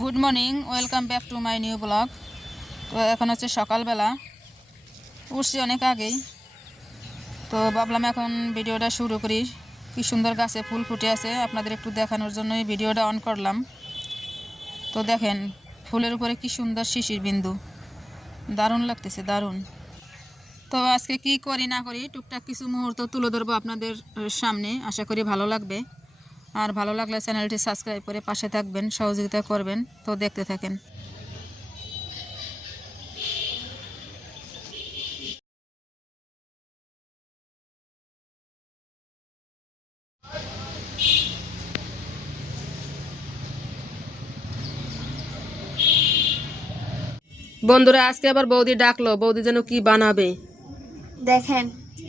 Good morning, welcome back to my new blog. তো এখন হচ্ছে সকালবেলা, উঠছি অনেক আগেই। তো ভাবলাম এখন ভিডিওটা শুরু করি। কি সুন্দর গাছে ফুল ফুটে আছে, আপনাদের একটু দেখানোর জন্যই ভিডিওটা অন করলাম। তো দেখেন ফুলের উপরে কি সুন্দর শিশির বিন্দু, দারুণ লাগতেছে, দারুণ। তো আজকে কি করি না করি টুকটাক কিছু মুহূর্ত তুলে ধরবো আপনাদের সামনে, আশা করি ভালো লাগবে। আর ভালো লাগলে চ্যানেলটি সাবস্ক্রাইব করে পাশে থাকবেন, সহযোগিতা করবেন। তো দেখতে থাকেন। বন্ধুরা, আজকে আবার বৌদি ডাকলো, বৌদি যেন কি বানাবে দেখেন।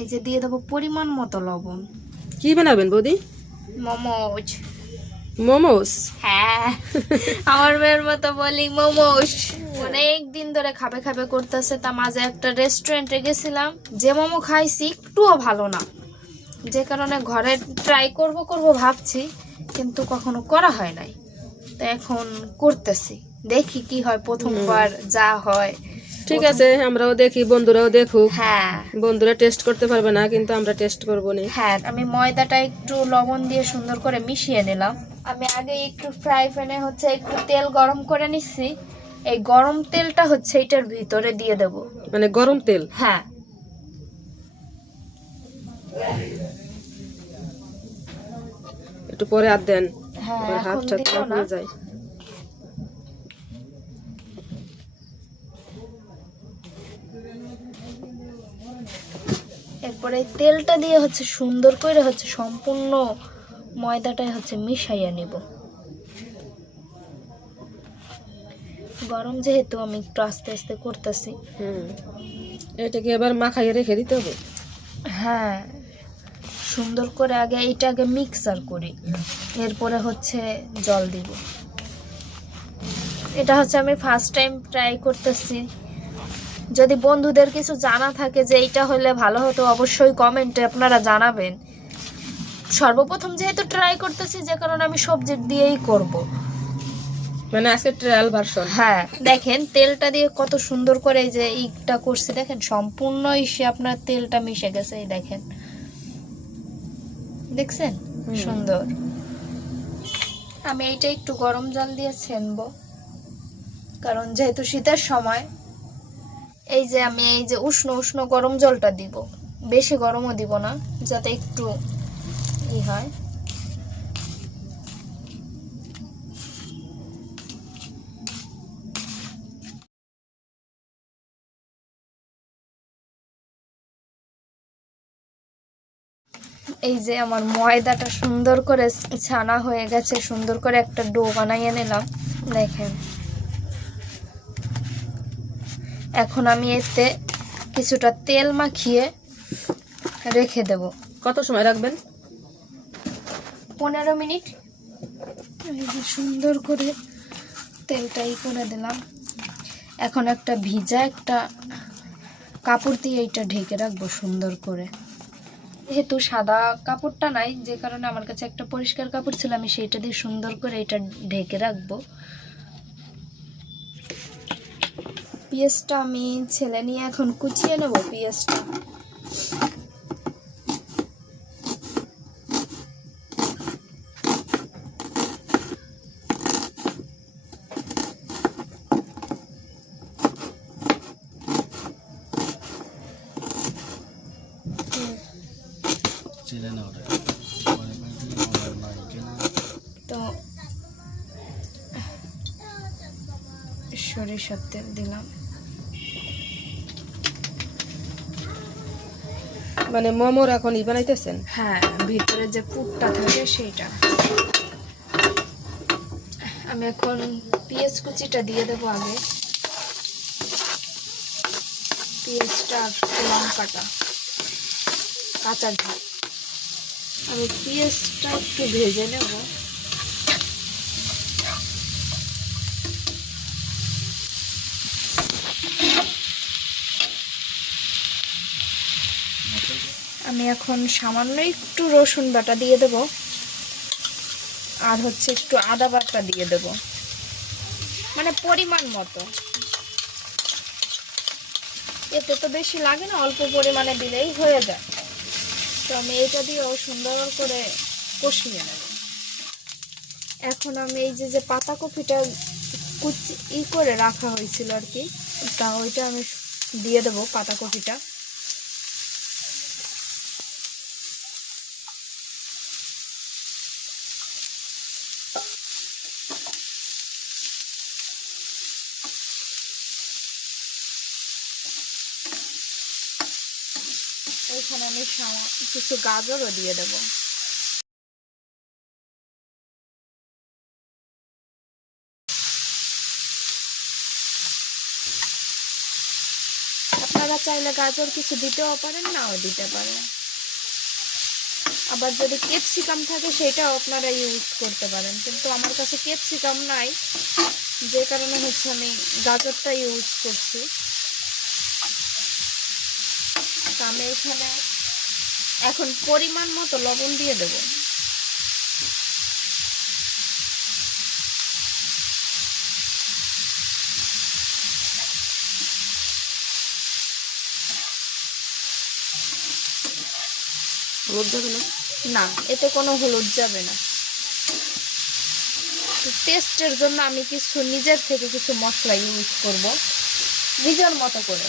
এই যে দিয়ে দেবো পরিমাণ মতো লবণ। কি বানাবেন বৌদি? মোমোজ। মোমোস? হ্যাঁ, আমার মেয়ের মতো বলি মোমোস। অনেক দিন ধরে খাবে খাবে করতেছে। তা মাঝে একটা রেস্টুরেন্টে গেছিলাম, যে মোমো খাইছি একটুও ভালো না, যে কারণে ঘরে ট্রাই করব ভাবছি, কিন্তু কখনো করা হয় নাই। তো এখন করতেছি, দেখি কি হয়, প্রথমবার যা হয়। ঠিক আছে, আমরাও দেখি, বন্ধুরাও দেখুক। হ্যাঁ বন্ধুরা টেস্ট করতে পারবে না, কিন্তু আমরা টেস্ট করবো না। হ্যাঁ, আমি ময়দাটা একটু লবণ দিয়ে সুন্দর করে মিশিয়ে নিলাম। আমি আগে একটু ফ্রাই প্যানে হচ্ছে একটু তেল গরম করে নিচ্ছি। এই গরম তেলটা হচ্ছে এটার ভিতরে দিয়ে দেব। মানে গরম তেল? হ্যাঁ, একটু পরে আর দেন, হ্যাঁ আবার হাত এখন টাত দিব না। পুড়ে যায়। এরপরে এই তেলটা দিয়ে হচ্ছে সুন্দর করে হচ্ছে সম্পূর্ণ ময়দাটাই হচ্ছে মিশাইয়া নিব। গরম যেহেতু আমি একটু আস্তে আস্তে করতেছি। এটাকে এবার মাখাইয়ে রেখে দিতে হবে? হ্যাঁ, সুন্দর করে আগে এইটাকে মিক্সার করি, এরপরে হচ্ছে জল দিব। এটা হচ্ছে আমি ফার্স্ট টাইম ট্রাই করতেছি। যদি বন্ধুদের কিছু জানা থাকে যে এইটা হলে ভালো হতো, অবশ্যই কমেন্টে আপনারা জানাবেন। সর্বপ্রথম যেহেতু ট্রাই করতেছি, যে কারণে আমি সবজি দিয়েই করব। মানে আজকে ট্রায়াল ভার্সন। হ্যাঁ, দেখেন তেলটা দিয়ে কত সুন্দর করে এই যে ইটা করছি, দেখেন সম্পূর্ণ ইসে আপনার তেলটা মিশে গেছে। এই দেখেন, দেখছেন সুন্দর। আমি এইটা একটু গরম জল দিয়ে ছেনবো, কারণ যেহেতু শীতের সময়। এই যে আমি এই যে উষ্ণ উষ্ণ গরম জলটা দিব, বেশি গরমও দিব না, যাতে একটু ই হয়। এই যে আমার ময়দাটা সুন্দর করে ছানা হয়ে গেছে, সুন্দর করে একটা ডো বানাইয়ে নিলাম, দেখেন। এখন আমি এতে কিছুটা তেল মাখিয়ে রেখে দেব। কত সময় রাখবেন? 15 মিনিট। এই যে সুন্দর করে তেলটাই করে দিলাম। এখন একটা ভিজা একটা কাপড় দিয়ে এটা ঢেকে রাখবো সুন্দর করে। যেহেতু সাদা কাপড়টা নাই, যে কারণে আমার কাছে একটা পরিষ্কার কাপড় ছিল, আমি সেইটা দিয়ে সুন্দর করে এটা ঢেকে রাখবো। পেঁয়াজটা আমি ছেলে নিয়ে এখন কুচিয়ে নেব পেঁয়াজটা। তো সরিষার তেল দিলাম। মানে মোমোর এখন ই বানাইতেছেন? হ্যাঁ, ভিতরে যে পুরটা থাকে সেইটা। আমি এখন পেঁয়াজ কুচিটা দিয়ে দেবো আগে, পেঁয়াজটা আর লঙ্কাটা, কাঁচা ঝাল। আমি পেঁয়াজটা একটু ভেজে নেব। আমি এখন সামান্য একটু রসুন বাটা দিয়ে দেব, আর হচ্ছে একটু আদা বাটা দিয়ে দেব। মানে পরিমাণ মতো। এতে তো বেশি লাগে না, অল্প পরিমাণে দিলেই হয়ে যায়। তো আমি এটা দিয়েও সুন্দর করে কষিয়ে নেব। এখন আমি এই যে পাতাকপিটা কুচি করে রাখা হয়েছিল আর কি, ওইটা আমি দিয়ে দেবো পাতাকপিটা। এখানে আমি কিছু গাজরও দিয়ে দেব। আপনারা চাইলে গাজর কিছু দিতেও পারেন, নাও দিতে পারেন। আবার যদি ক্যাপসিকাম থাকে সেটাও আপনারা ইউজ করতে পারেন, কিন্তু আমার কাছে ক্যাপসিকাম নাই, যে কারণে হচ্ছে আমি গাজরটা ইউজ করছি। তো আমি এখানে এখন পরিমাণ মতো লবণ দিয়ে দেব। হলুদ দেবে না? না, এতে কোনো হলুদ যাবে না। টেস্টের জন্য আমি কিছু নিজের থেকে কিছু মশলা ইউজ করব নিজের মতো করে।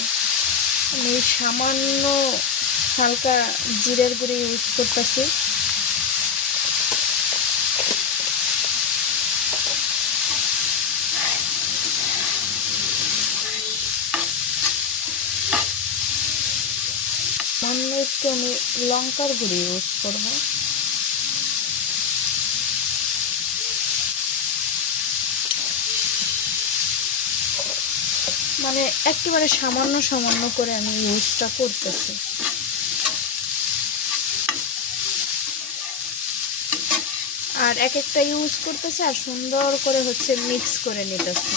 আমি সামান্য হালকা জিরের গুঁড়ি ইউজ করতেছি। সামান্য একটু আমি লঙ্কার গুঁড়ি ইউজ করব। মানে একেবারে সামান্য সামান্য করে আমি ইউজটা করতেছি। আর এক একটা ইউজ করতেছি আর সুন্দর করে হচ্ছে মিক্স করে নিতেছি।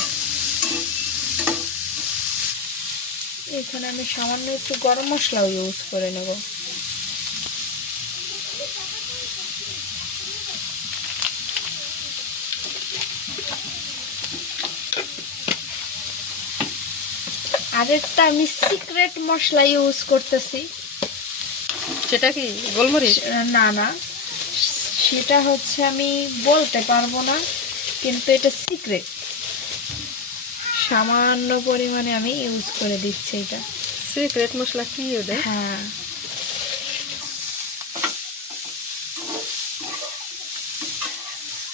এখানে আমি সামান্য একটু গরম মশলাও ইউজ করে নেব। আরেকটা আমি সিক্রেট মশলা ইউজ করতেছি। সেটা কি গোলমরিচ? না না, সেটা হচ্ছে আমি বলতে পারবো না, কিন্তু এটা সিক্রেট। সামান্য পরিমাণে আমি ইউজ করে দিচ্ছি এটা। সিক্রেট মশলা কি ওটা? হ্যাঁ,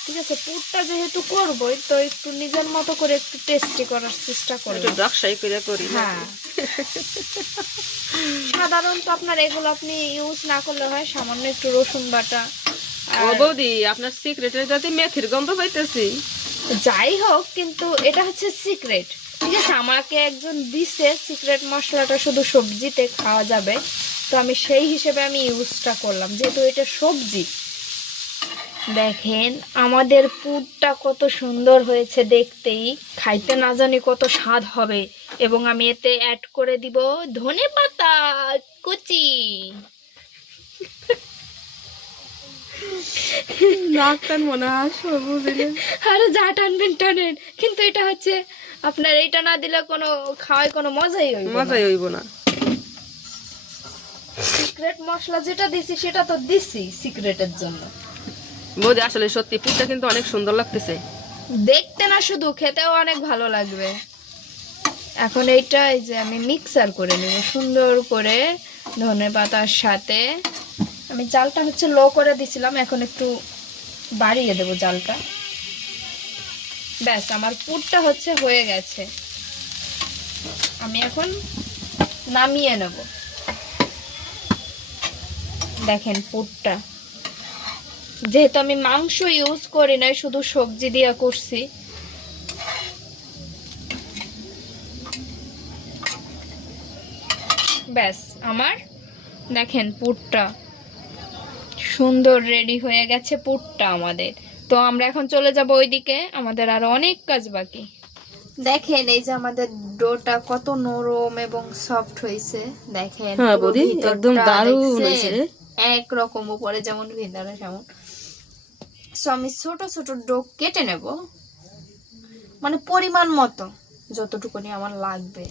ঠিক আছে। পুরটা যেহেতু করবই, তো একটু নিজের মতো করে একটু টেস্টি করার চেষ্টা করব। একটু ডাকসাই করে করি। হ্যাঁ, সাধারণত আপনার এগুলো আপনি ইউজ না করলে হয় সামান্য একটু রসুন বাটা। ও বৌদি, আপনার সিক্রেটের যাতে মেথির গন্ধ পাইতেছি। যাই হোক, কিন্তু এটা হচ্ছে সিক্রেট, ঠিক আছে। আমাকে একজন দিছে সিক্রেট মশলাটা শুধু সবজিতে খাওয়া যাবে, তো আমি সেই হিসেবে আমি ইউজটা করলাম, যেহেতু এটা সবজি। দেখেন আমাদের পুরটা কত সুন্দর হয়েছে দেখতেই, খাইতে না জানি কত স্বাদ হবে। এবং আমি এতে অ্যাড করে দিব ধনেপাতা কুচি। নাক টান মনে আসো বুঝলেন। আরে যা টানবেন টানেন, কিন্তু এটা হচ্ছে আপনার এইটা না দিলে কোনো খাওয়ায় কোনো মজাই হইব না। মজাই হইব না। সিক্রেট মশলা যেটা দিছি সেটা তো দিছি সিক্রেটের জন্য। বৌদি আসলে সত্যি পুরটা কিন্তু অনেক সুন্দর লাগতেছে দেখতে, না শুধু খেতেও অনেক ভালো লাগবে। এখন এইটা এই যে আমি মিক্সার করে নিব সুন্দর করে ধনেপাতার সাথে। আমি জালটা হচ্ছে লো করে দিছিলাম, এখন একটু বাড়িয়ে দেব জালটা। ব্যাস, আমার পুরটা হচ্ছে হয়ে গেছে। আমি এখন নামিয়ে নেব। দেখেন পুরটা, যেহেতু আমি মাংস ইউজ করি নাই, শুধু সবজি দিয়ে করছি। ব্যাস, আমার দেখেন পুরটা সুন্দর রেডি হয়ে গেছে পুরটা আমাদের। তো আমরা এখন চলে যাব ওইদিকে, আমাদের আরো অনেক কাজ বাকি। দেখেন এই যে আমাদের ডোটা কত নরম এবং সফট হয়েছে। দেখেন হ্যাঁ পুরো বৌদি, ভিতরটা একদম দারুণ দেখছেন? হয়েছে। একরকম, উপরে যেমন ভিতরে তেমন। সো আমি ছোট ছোট ডো কেটে নেব। মানে পরিমাণ মতো যতটুকুনি আমার লাগবে।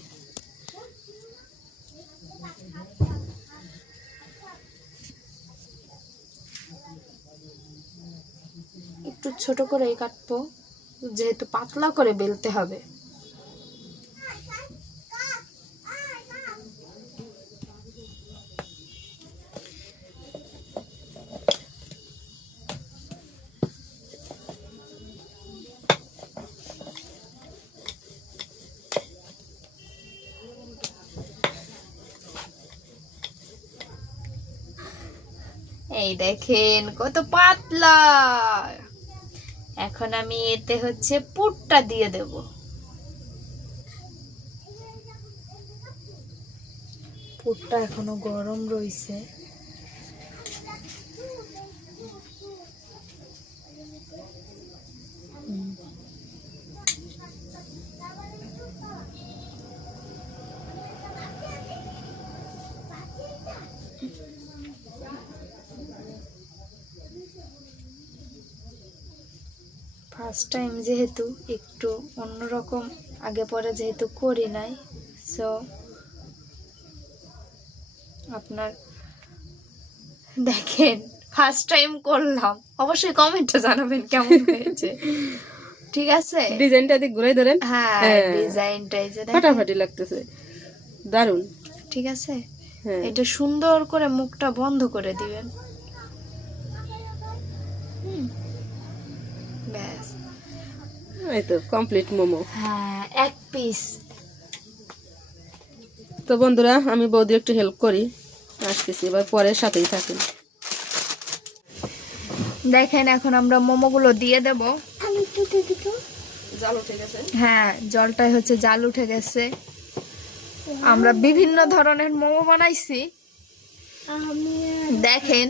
একটু ছোট করেই কাটবো, যেহেতু পাতলা করে বেলতে হবে। এই দেখেন কত পাতলা। এখন আমি এতে হচ্ছে পুরটা দিয়ে দেব। পুরটা এখনো গরম রয়েছে। ফার্স্ট টাইম যেহেতু একটু অন্যরকম, আগে পরে যেহেতু করি নাই, সো আপনার দেখেন ফার্স্ট টাইম করলাম, অবশ্যই কমেন্টে জানাবেন কেমন হয়েছে। ঠিক আছে, ডিজাইনটা দিক ঘুরাই ধরেন। হ্যাঁ ডিজাইনটা এই যে দেখেন, ফাটাফাটি লাগতেছে, দারুন। ঠিক আছে, হ্যাঁ এটা সুন্দর করে মুখটা বন্ধ করে দিবেন। ব্যাস, এই তো কমপ্লিট মোমো। হ্যাঁ এক পিস। তো বন্ধুরা, আমি বৌদি একটু হেল্প করি, আসতেছি, এবার পরের সাথেই থাকেন। দেখেন এখন আমরা মোমোগুলো দিয়ে দেব। জাল উঠে গেছে। হ্যাঁ জলটাই হচ্ছে জাল উঠে গেছে। আমরা বিভিন্ন ধরনের মোমো বানাইছি, দেখেন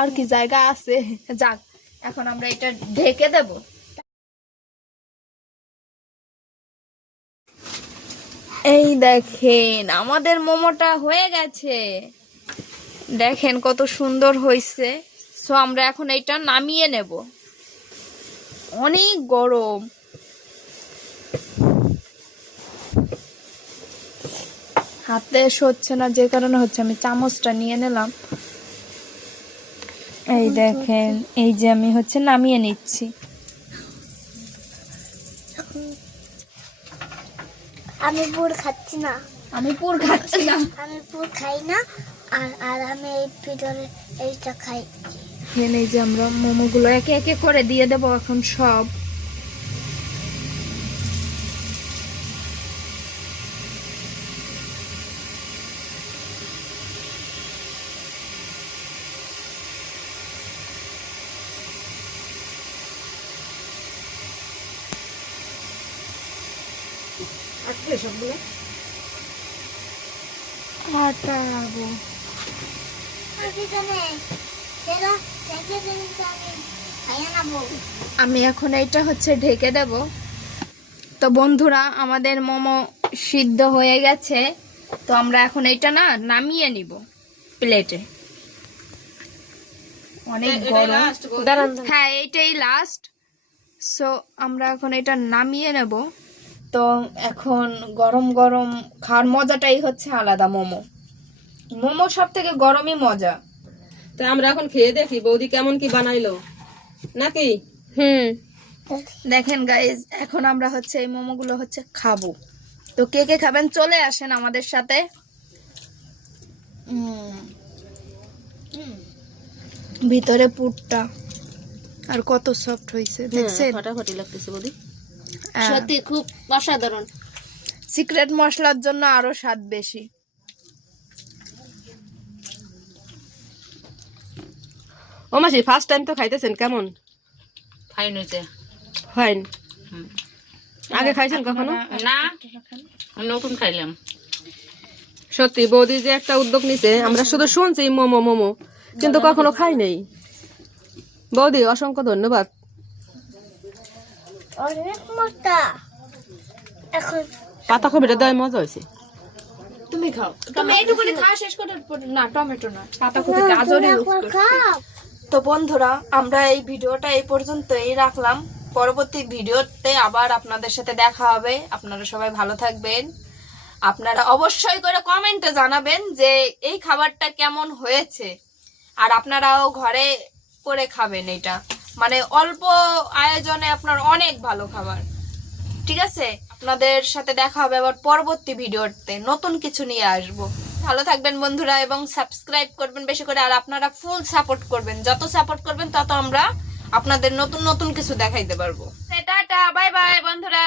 আর কি জায়গা আছে। যাক, এখন আমরা এটা ঢেকে দেব। এই দেখেন আমাদের মোমোটা হয়ে গেছে, দেখেন কত সুন্দর হয়েছে। সো আমরা এখন এটা নামিয়ে নেব। অনেক গরম, হাতে সচ্ছে না, যে কারণে হচ্ছে আমি চামচটা নিয়ে নিলাম। এই দেখেন, এই যে আমি হচ্ছে নামিয়ে নিচ্ছি। আমি পুর খাচ্ছি না, আমি পুর খাচ্ছি না, আমি পুর খাই না, আর আর আমি এই ভিতরে এইটা খাই। এখানে এই যে আমরা মোমোগুলো একে একে করে দিয়ে দেবো এখন সব। সবগুলো হাঁটাবো। আমি এখন এইটা হচ্ছে ঢেকে দেব। তো বন্ধুরা, আমাদের মোমো সিদ্ধ হয়ে গেছে, তো আমরা এখন এটা না নামিয়ে নিব প্লেটে। অনেক গরম, হ্যাঁ এইটাই লাস্ট। সো আমরা এখন এটা নামিয়ে নেব। তো এখন গরম গরম খাওয়ার মজাটাই হচ্ছে আলাদা। মোমো মোমো সব থেকে গরমই মজা। তো আমরা এখন খেয়ে দেখি বৌদি কেমন কি বানাইলো নাকি। দেখেন গাইজ, এখন আমরা হচ্ছে এই মোমোগুলো হচ্ছে খাবো। তো কে কে খাবেন চলে আসেন আমাদের সাথে। ভিতরে পুরটা আর কত সফট হয়েছে দেখছেন, ফাটাফাটি লাগতেছে বৌদি, সত্যি খুব অসাধারণ। সিক্রেট মশলার জন্য আরো স্বাদ বেশি। ও মাসি ফার্স্ট টাইম তো খাইতেছেন, কেমন? ফাইন হয়েছে। ফাইন। আগে খাইছেন কখনো? না, নতুন খাইলাম। সত্যি বৌদি যে একটা উদ্যোগ নিছে, আমরা শুধু শুনছি মোমো মোমো, কিন্তু কখনো খাই নাই। বৌদি অসংখ্য ধন্যবাদ। অনেক মোটা। এখন পাতাকপিটা দেয় মজা হয়েছে। তুমি খাও, তুমি এইটুকুনি খাওয়া শেষ করে না, টমেটো না, পাতাকপি গাজর ইউজ করছি। খাও। তো বন্ধুরা, আমরা এই ভিডিওটা এই পর্যন্তই রাখলাম। পরবর্তী ভিডিওতে আবার আপনাদের সাথে দেখা হবে। আপনারা সবাই ভালো থাকবেন। আপনারা অবশ্যই করে কমেন্টে জানাবেন যে এই খাবারটা কেমন হয়েছে, আর আপনারাও ঘরে করে খাবেন। এটা মানে অল্প আয়োজনে আপনার অনেক ভালো খাবার। ঠিক আছে, আপনাদের সাথে দেখা হবে আবার পরবর্তী ভিডিওতে, নতুন কিছু নিয়ে আসবো। ভালো থাকবেন বন্ধুরা, এবং সাবস্ক্রাইব করবেন বেশি করে। আর আপনারা ফুল সাপোর্ট করবেন, যত সাপোর্ট করবেন তত আমরা আপনাদের নতুন নতুন কিছু দেখাইতে পারবো। টাটা, বাই বাই বন্ধুরা।